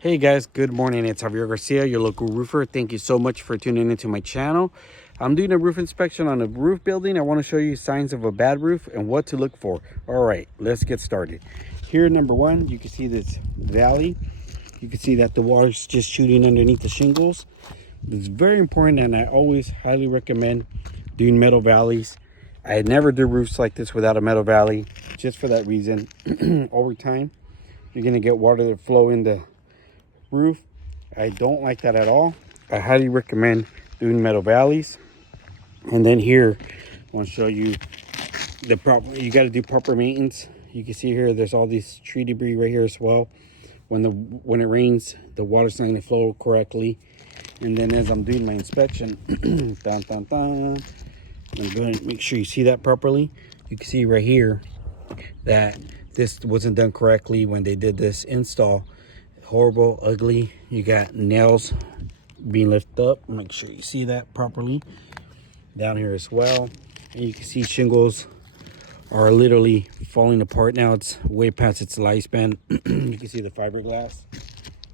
Hey guys, good morning. It's Javier Garcia, your local roofer. Thank you so much for tuning into my channel. I'm doing a roof inspection on a roof building. I want to show you signs of a bad roof and what to look for. All right, let's get started. Here, number one, you can see this valley. You can see that the water's just shooting underneath the shingles. It's very important, and I always highly recommend doing metal valleys. I never do roofs like this without a metal valley, just for that reason. Over time, you're going to get water that flow in the roof. I don't like that at all. I highly recommend doing metal valleys. And then here, I want to show you the proper, you got to do proper maintenance. You can see here there's all these tree debris right here as well. When it rains, the water's not going to flow correctly. And then as I'm doing my inspection, I'm going to make sure you see that properly. You can see right here that this wasn't done correctly when they did this install. Horrible, ugly. You got nails being lifted up. Make sure you see that properly. Down here as well. And you can see shingles are literally falling apart now. It's way past its lifespan. You can see the fiberglass.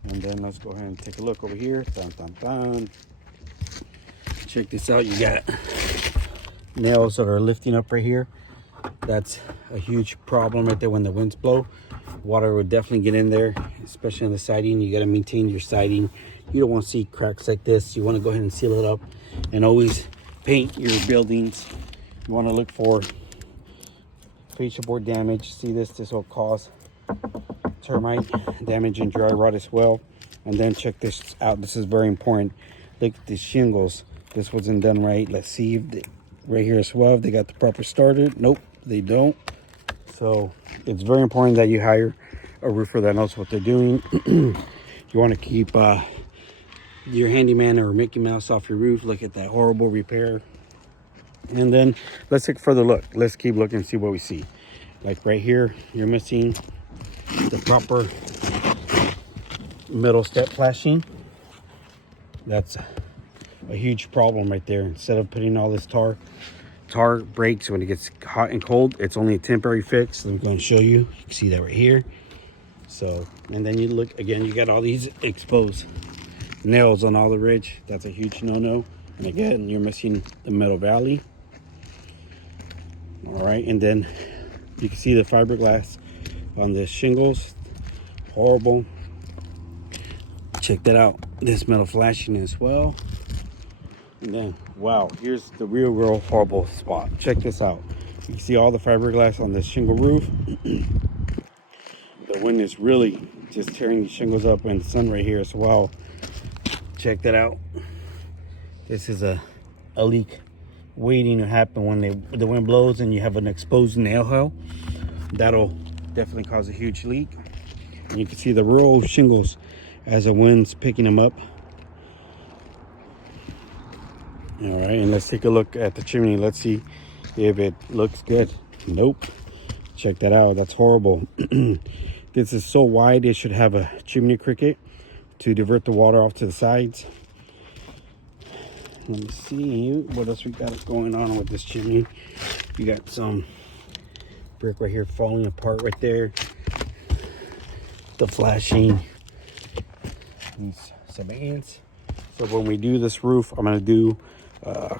And then let's go ahead and take a look over here. Check this out. You got nails that are lifting up right here. That's a huge problem right there when the winds blow. Water would definitely get in there, especially on the siding. You got to maintain your siding. You don't want to see cracks like this. You want to go ahead and seal it up, and always paint your buildings. You want to look for fascia board damage. See this will cause termite damage and dry rot as well. And then check this out. This is very important. Look at the shingles. This wasn't done right. Let's see if right here as well, if they got the proper starter. Nope, they don't. So it's very important that you hire a roofer that knows what they're doing. You want to keep your handyman or Mickey Mouse off your roof. Look at that horrible repair. And then let's take a further look. Let's keep looking and see what we see. Like right here, you're missing the proper metal step flashing. That's a huge problem right there. Instead of putting all this tar breaks when it gets hot and cold. It's only a temporary fix. I'm going to show you. You can see that right here. So, and then you look again, you got all these exposed nails on all the ridge. That's a huge no-no. And again, you're missing the metal valley. All right, and then you can see the fiberglass on the shingles. Horrible. Check that out. This metal flashing as well. And then, wow, here's the real horrible spot. Check this out. You can see all the fiberglass on this shingle roof. The wind is really just tearing these shingles up, and the sun right here as well. Check that out. This is a leak waiting to happen when the wind blows and you have an exposed nail hole. That'll definitely cause a huge leak. And you can see the real shingles as the wind's picking them up. All right, and let's take a look at the chimney. Let's see if it looks good. Nope. Check that out. That's horrible. This is so wide, it should have a chimney cricket to divert the water off to the sides. Let me see what else we got going on with this chimney. You got some brick right here falling apart right there. The flashing needs some ants. So when we do this roof, I'm going to do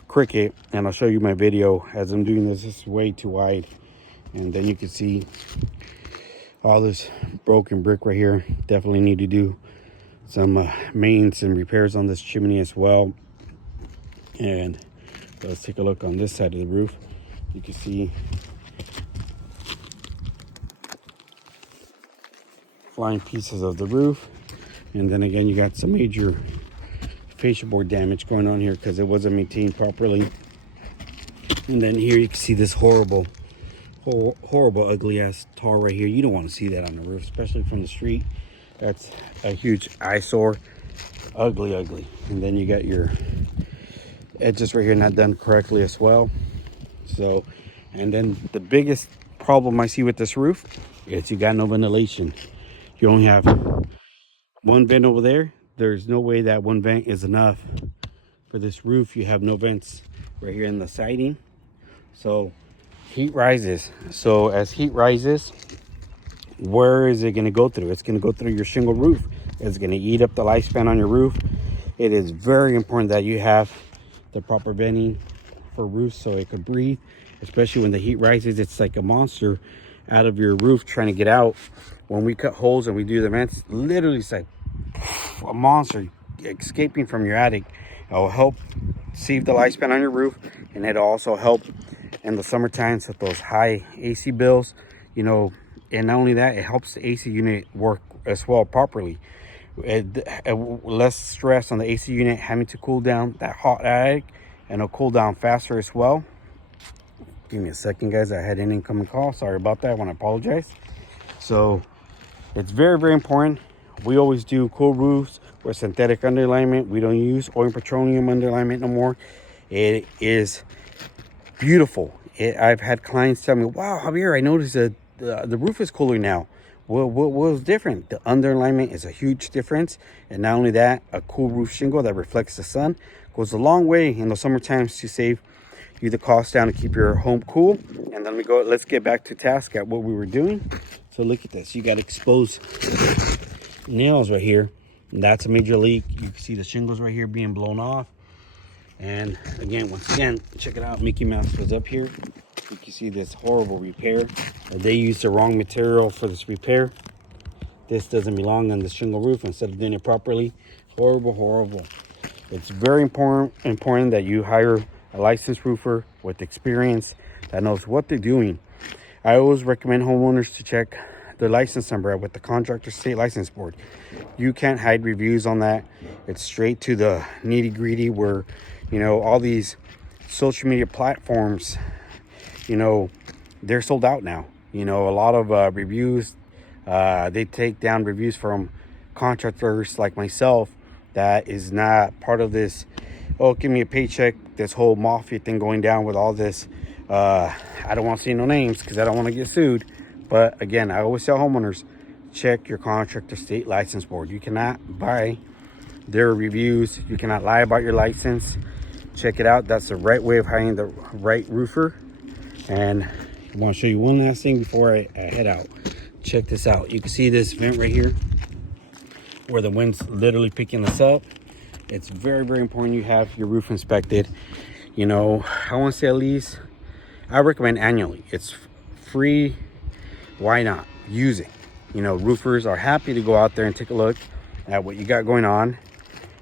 cricket, and I'll show you my video as I'm doing this. This is way too wide, and then you can see all this broken brick right here. Definitely need to do some maintenance and repairs on this chimney as well. And let's take a look on this side of the roof. You can see flying pieces of the roof, and then again you got some major fascia board damage going on here because it wasn't maintained properly. And then here you can see this horrible ugly ass tar right here. You don't want to see that on the roof, especially from the street. That's a huge eyesore. Ugly. And then you got your edges right here not done correctly as well. So, and then the biggest problem I see with this roof is you got no ventilation. You only have one vent over there. There's no way that one vent is enough for this roof. You have no vents right here in the siding. So heat rises. So as heat rises, where is it going to go through? It's going to go through your shingle roof. It's going to eat up the lifespan on your roof. It is very important that you have the proper venting for roofs so it could breathe, especially when the heat rises. It's like a monster out of your roof trying to get out. When we cut holes and we do the vents, literally it's like a monster escaping from your attic. It will help save the lifespan on your roof, and it'll also help in the summer times with those high AC bills, you know. And not only that, it helps the AC unit work as well properly. Less stress on the AC unit having to cool down that hot attic, and it'll cool down faster as well. Give me a second, guys. I had an incoming call. Sorry about that. I want to apologize. So it's very, very important. We always do cool roofs with synthetic underlayment. We don't use oil and petroleum underlayment no more. It is beautiful. I've had clients tell me, wow, Javier, I noticed that the roof is cooler now. What was different? The underlayment is a huge difference. And not only that, a cool roof shingle that reflects the sun goes a long way in the summer times to save you the cost down to keep your home cool. And then let's get back to task at what we were doing. So look at this. You got exposed nails right here. And that's a major leak. You can see the shingles right here being blown off. And again, once again, check it out. Mickey Mouse was up here. You can see this horrible repair. They used the wrong material for this repair. This doesn't belong on the shingle roof instead of doing it properly. Horrible, horrible. It's very important that you hire a licensed roofer with experience that knows what they're doing. I always recommend homeowners to check their license number with the Contractor State License Board. You can't hide reviews on that. It's straight to the nitty-gritty where, you know, all these social media platforms, you know, they're sold out now. You know, a lot of reviews, they take down reviews from contractors like myself that is not part of this, oh, give me a paycheck, this whole mafia thing going down with all this. I don't want to say no names because I don't want to get sued. But again, I always tell homeowners, check your Contractor State License Board. You cannot buy their reviews. You cannot lie about your license. Check it out. That's the right way of hiring the right roofer. And I want to show you one last thing before I head out. Check this out. You can see this vent right here where the wind's literally picking this up. It's very, very important you have your roof inspected. You know, I want to say at least, I recommend annually. It's free. Why not? Use it. You know, roofers are happy to go out there and take a look at what you got going on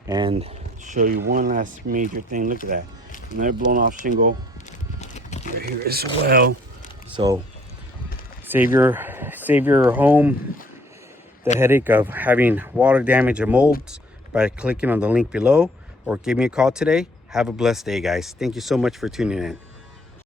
and show you one last major thing. Look at that. Another blown off shingle right here as well. So save your home the headache of having water damage and molds by clicking on the link below, or give me a call today. Have a blessed day, guys. Thank you so much for tuning in.